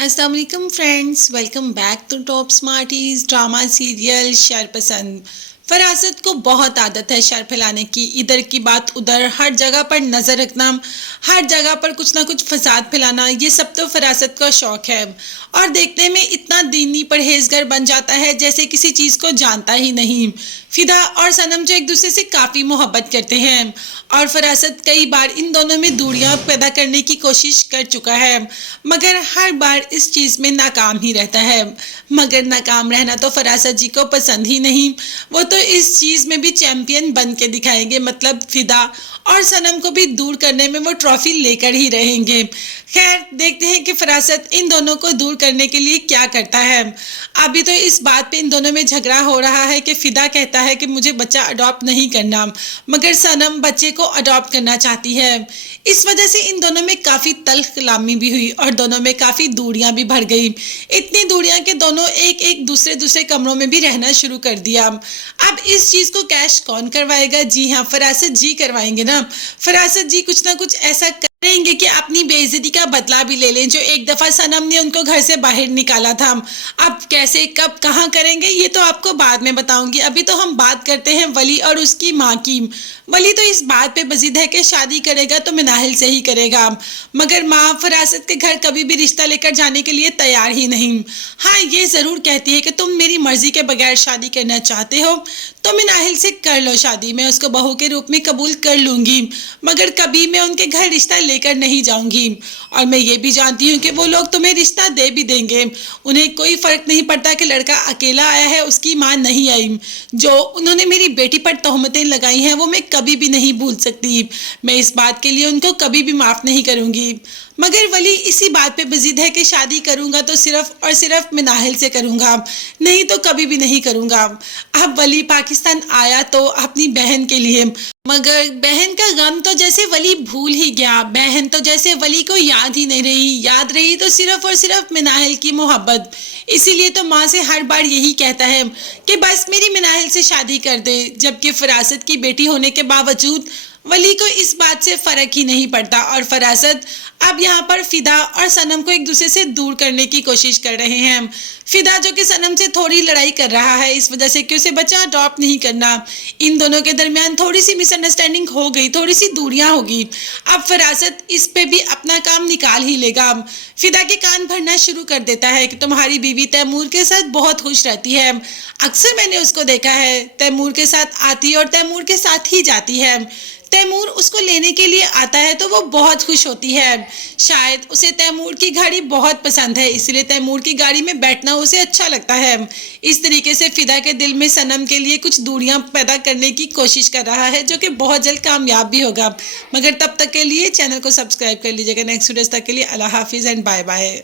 अस्सलाम वालेकुम friends, welcome back to top smarties drama serial Shar Pasand. Farasat को बहुत आदत है शर फैलाने की, इधर की बात उधर, हर जगह पर नज़र रखना, हर जगह पर कुछ ना कुछ फसाद फैलाना, ये सब तो फरासत का शौक है। और देखने में इतना दीनी परहेजगार बन जाता है जैसे किसी चीज़ को जानता ही नहीं। फिदा और सनम जो एक दूसरे से काफ़ी मोहब्बत करते हैं और फरासत कई बार इन दोनों में दूरियां पैदा करने की कोशिश कर चुका है, मगर हर बार इस चीज़ में नाकाम ही रहता है। मगर नाकाम रहना तो फरासत जी को पसंद ही नहीं, वो तो इस चीज़ में भी चैंपियन बन के दिखाएंगे, मतलब फिदा और सनम को भी दूर करने में वो ट्रॉफी लेकर ही रहेंगे। खैर देखते हैं कि फरासत इन दोनों को दूर करने के लिए क्या करता है। अभी तो इस बात पे इन दोनों में झगड़ा हो रहा है कि फिदा कहता है कि मुझे बच्चा अडॉप्ट नहीं करना, मगर सनम बच्चे को अडॉप्ट करना चाहती है। इस वजह से इन दोनों में काफ़ी तल्ख कलामी भी हुई और दोनों में काफ़ी दूरियां भी बढ़ गई। इतनी दूरियां कि दोनों एक एक दूसरे दूसरे कमरों में भी रहना शुरू कर दिया। अब इस चीज़ को कैश कौन करवाएगा? जी हाँ, फरासत जी करवाएंगे ना। फरासत जी कुछ ना कुछ ऐसा करेंगे कि अपनी बेइज्जती का बदला भी ले लें, जो एक दफ़ा सनम ने उनको घर से बाहर निकाला था। अब कैसे, कब, कहाँ करेंगे ये तो आपको बाद में बताऊंगी। अभी तो हम बात करते हैं वली और उसकी माँ की। वली तो इस बात पे बजिद है कि शादी करेगा तो मिनाहिल से ही करेगा, मगर माँ फरासत के घर कभी भी रिश्ता लेकर जाने के लिए तैयार ही नहीं। हाँ, ये ज़रूर कहती है कि तुम मेरी मर्जी के बगैर शादी करना चाहते हो तो मिनाहिल से कर लो शादी, मैं उसको बहू के रूप में कबूल कर लूँगी, मगर कभी मैं उनके घर रिश्ता लेकर नहीं जाऊँगी। और मैं ये भी जानती हूँ कि वो लोग तुम्हें रिश्ता दे भी देंगे, उन्हें कोई फ़र्क नहीं पड़ता कि लड़का अकेला आया है, उसकी माँ नहीं आई। जो उन्होंने मेरी बेटी पर तोहमतें लगाई हैं वो मैं कभी भी नहीं भूल सकती, मैं इस बात के लिए उनको कभी भी माफ़ नहीं करूँगी। मगर वली इसी बात पे बजिद है कि शादी करूँगा तो सिर्फ और सिर्फ मिनाहिल से करूँगा, नहीं तो कभी भी नहीं करूँगा। अब वली पाकिस्तान आया तो अपनी बहन के लिए, मगर बहन का गम तो जैसे वली भूल ही गया। बहन तो जैसे वली को याद ही नहीं रही, याद रही तो सिर्फ और सिर्फ मिनाहिल की मोहब्बत। इसीलिए तो माँ से हर बार यही कहता है कि बस मेरी मिनाहिल से शादी कर दे, जबकि फरासत की बेटी होने के बावजूद वली को इस बात से फ़र्क ही नहीं पड़ता। और फरासत अब यहाँ पर फिदा और सनम को एक दूसरे से दूर करने की कोशिश कर रहे हैं। फिदा जो कि सनम से थोड़ी लड़ाई कर रहा है इस वजह से कि उसे बच्चा अडॉप्ट नहीं करना। इन दोनों के दरमियान थोड़ी सी मिसअंडरस्टैंडिंग हो गई, थोड़ी सी दूरियां होगी। अब फरासत इस पे भी अपना काम निकाल ही लेगा। फिदा के कान भरना शुरू कर देता है कि तुम्हारी बीवी तैमूर के साथ बहुत खुश रहती है, अक्सर मैंने उसको देखा है, तैमूर के साथ आती और तैमूर के साथ ही जाती है, तैमूर उसको लेने के लिए आता है तो वो बहुत खुश होती है। शायद उसे तैमूर की गाड़ी बहुत पसंद है, इसलिए तैमूर की गाड़ी में बैठना उसे अच्छा लगता है। इस तरीके से फिदा के दिल में सनम के लिए कुछ दूरियां पैदा करने की कोशिश कर रहा है, जो कि बहुत जल्द कामयाब भी होगा। मगर तब तक के लिए चैनल को सब्सक्राइब कर लीजिएगा। नेक्स्ट वीडियोस तक के लिए अल्लाह हाफिज़ एंड बाय बाय।